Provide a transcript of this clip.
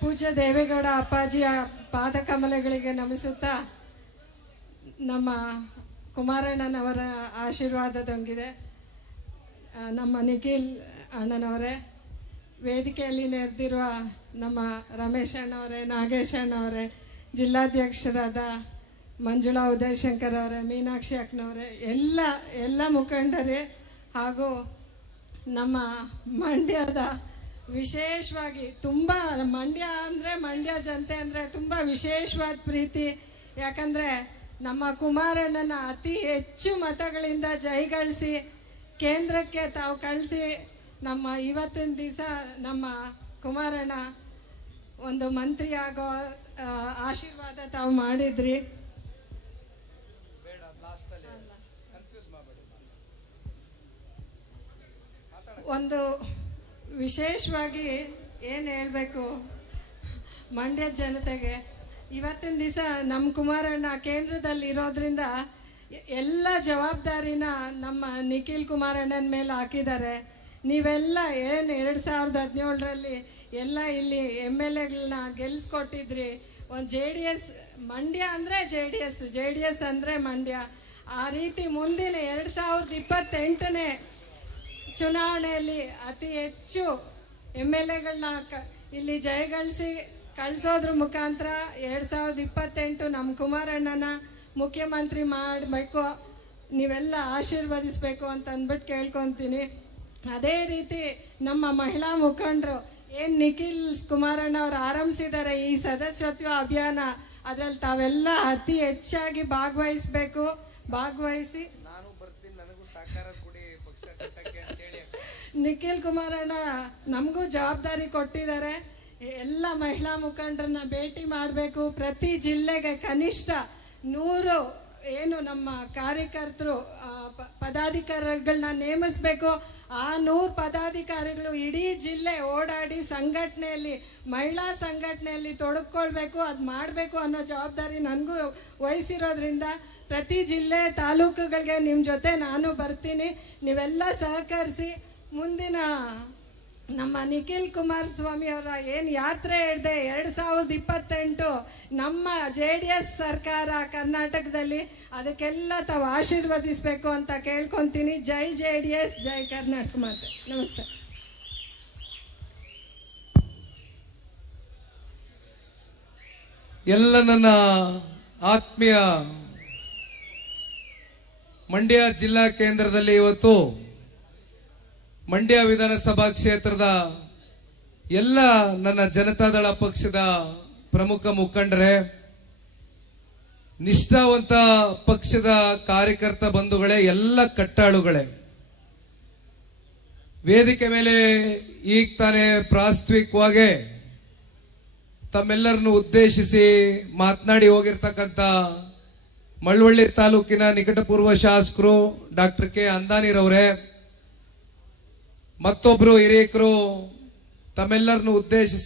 ಪೂಜ್ಯ ದೇವೇಗೌಡ ಅಪ್ಪಾಜಿಯ ಪಾದಕಮಲಗಳಿಗೆ ನಮಿಸುತ್ತಾ ನಮ್ಮ ಕುಮಾರಣ್ಣನವರ ಆಶೀರ್ವಾದದೊಂದಿದೆ. ನಮ್ಮ ನಿಖಿಲ್ ಅಣ್ಣನವರೇ, ವೇದಿಕೆಯಲ್ಲಿ ನೆರೆದಿರುವ ನಮ್ಮ ರಮೇಶ್ ಅಣ್ಣವರೇ, ನಾಗೇಶ್ ಅಣ್ಣವರೇ, ಜಿಲ್ಲಾಧ್ಯಕ್ಷರಾದ ಮಂಜುಳಾ ಉದಯಶಂಕರ್ ಅವರೇ, ಮೀನಾಕ್ಷಿ ಅಕ್ಕನವರೇ, ಎಲ್ಲ ಮುಖಂಡರೇ ಹಾಗೂ ನಮ್ಮ ಮಂಡ್ಯದ ವಿಶೇಷವಾಗಿ ತುಂಬ ಮಂಡ್ಯ ಜನತೆ ಅಂದರೆ ತುಂಬ ವಿಶೇಷವಾದ ಪ್ರೀತಿ. ಯಾಕಂದರೆ ನಮ್ಮ ಕುಮಾರಣ್ಣನ ಅತಿ ಹೆಚ್ಚು ಮತಗಳಿಂದ ಜಯಗಳಿಸಿ ಕೇಂದ್ರಕ್ಕೆ ತಾವು ಕಳಿಸಿ ನಮ್ಮ ಇವತ್ತಿನ ದಿವಸ ನಮ್ಮ ಕುಮಾರಣ್ಣ ಒಂದು ಮಂತ್ರಿ ಆಗೋ ಆಶೀರ್ವಾದ ತಾವು ಮಾಡಿದ್ರಿ. ಒಂದು ವಿಶೇಷವಾಗಿ ಏನು ಹೇಳಬೇಕು ಮಂಡ್ಯ ಜನತೆಗೆ, ಇವತ್ತಿನ ದಿವಸ ನಮ್ಮ ಕುಮಾರಣ್ಣ ಕೇಂದ್ರದಲ್ಲಿ ಇರೋದ್ರಿಂದ ಎಲ್ಲ ಜವಾಬ್ದಾರಿನ ನಮ್ಮ ನಿಖಿಲ್ ಕುಮಾರಣ್ಣನ ಮೇಲೆ ಹಾಕಿದ್ದಾರೆ. ನೀವೆಲ್ಲ ಏನು 2017ರಲ್ಲಿ ಎಲ್ಲ ಇಲ್ಲಿ MLAಗಳನ್ನ ಗೆಲ್ಲಿಸ್ಕೊಟ್ಟಿದ್ರಿ. ಒಂದು JDS ಮಂಡ್ಯ ಅಂದರೆ JDS ಅಂದರೆ ಮಂಡ್ಯ. ಆ ರೀತಿ ಮುಂದಿನ 2028ನೇ ಚುನಾವಣೆಯಲ್ಲಿ ಅತಿ ಹೆಚ್ಚು MLAಗಳನ್ನ ಇಲ್ಲಿ ಜಯಗಳಿಸಿ ಕಳಿಸೋದ್ರ ಮುಖಾಂತರ 2028 ನಮ್ಮ ಕುಮಾರಣ್ಣನ ಮುಖ್ಯಮಂತ್ರಿ ಮಾಡಬೇಕು, ನೀವೆಲ್ಲ ಆಶೀರ್ವದಿಸಬೇಕು ಅಂತ ಅಂದ್ಬಿಟ್ಟು ಕೇಳ್ಕೊತೀನಿ. ಅದೇ ರೀತಿ ನಮ್ಮ ಮಹಿಳಾ ಮುಖಂಡರು ಏನು ನಿಖಿಲ್ ಕುಮಾರಣ್ಣ ಅವರು ಆರಂಭಿಸಿದ್ದಾರೆ ಈ ಸದಸ್ಯತ್ವ ಅಭಿಯಾನ, ಅದರಲ್ಲಿ ತಾವೆಲ್ಲ ಅತಿ ಹೆಚ್ಚಾಗಿ ಭಾಗವಹಿಸಿ ನಿಖಿಲ್ ಕುಮಾರಣ್ಣ ನಮಗೂ ಜವಾಬ್ದಾರಿ ಕೊಟ್ಟಿದ್ದಾರೆ. ಎಲ್ಲ ಮಹಿಳಾ ಮುಖಂಡರನ್ನ ಭೇಟಿ ಮಾಡಬೇಕು. ಪ್ರತಿ ಜಿಲ್ಲೆಗೆ ಕನಿಷ್ಠ 100 ಏನು ನಮ್ಮ ಕಾರ್ಯಕರ್ತರು ಪದಾಧಿಕಾರಿಗಳನ್ನ ನೇಮಿಸಬೇಕು. ಆ 100 ಪದಾಧಿಕಾರಿಗಳು ಇಡೀ ಜಿಲ್ಲೆ ಓಡಾಡಿ ಮಹಿಳಾ ಸಂಘಟನೆಯಲ್ಲಿ ತೊಡಗಿಕೊಳ್ಬೇಕು, ಅದು ಮಾಡಬೇಕು ಅನ್ನೋ ಜವಾಬ್ದಾರಿ ನನಗೂ ವಹಿಸಿರೋದ್ರಿಂದ ಪ್ರತಿ ಜಿಲ್ಲೆ ತಾಲೂಕುಗಳಿಗೆ ನಿಮ್ಮ ಜೊತೆ ನಾನು ಬರ್ತೀನಿ. ನೀವೆಲ್ಲ ಸಹಕರಿಸಿ ಮುಂದಿನ ನಮ್ಮ ನಿಖಿಲ್ ಕುಮಾರಸ್ವಾಮಿ ಅವರ ಏನು ಯಾತ್ರೆ ಹಿಡಿದೆ 2028 ನಮ್ಮ JDS ಸರ್ಕಾರ ಕರ್ನಾಟಕದಲ್ಲಿ, ಅದಕ್ಕೆಲ್ಲ ತಾವು ಆಶೀರ್ವದಿಸಬೇಕು ಅಂತ ಕೇಳ್ಕೊತೀನಿ. ಜೈ JDS, ಜೈ ಕರ್ನಾಟಕ ಮಾತೆ. ನಮಸ್ತೆ. ಎಲ್ಲ ನನ್ನ ಆತ್ಮೀಯ ಮಂಡ್ಯ ಜಿಲ್ಲಾ ಕೇಂದ್ರದಲ್ಲಿ ಇವತ್ತು ಮಂಡ್ಯ ವಿಧಾನಸಭಾ ಕ್ಷೇತ್ರದ ಎಲ್ಲ ನನ್ನ ಜನತಾದಳ ಪಕ್ಷದ ಪ್ರಮುಖ ಮುಖಂಡರೇ, ನಿಷ್ಠಾವಂತ ಪಕ್ಷದ ಕಾರ್ಯಕರ್ತ ಬಂಧುಗಳೇ, ಎಲ್ಲ ಕಟ್ಟಾಳುಗಳೇ, ವೇದಿಕೆ ಮೇಲೆ ಈಗ ತಾನೇ ಪ್ರಾಸ್ತಾವಿಕವಾಗಿ ತಮ್ಮೆಲ್ಲರನ್ನು ಉದ್ದೇಶಿಸಿ ಮಾತನಾಡಿ ಹೋಗಿರ್ತಕ್ಕಂಥ ಮಳವಳ್ಳಿ ತಾಲೂಕಿನ ನಿಕಟಪೂರ್ವ ಶಾಸಕರು ಡಾಕ್ಟರ್ ಕೆ ಅಂದಾನಿರವರೇ, ಮತ್ತೊಬ್ರು ಹಿರಿಯಕರು ತಮ್ಮೆಲ್ಲರನ್ನು ಉದ್ದೇಶಿಸಿ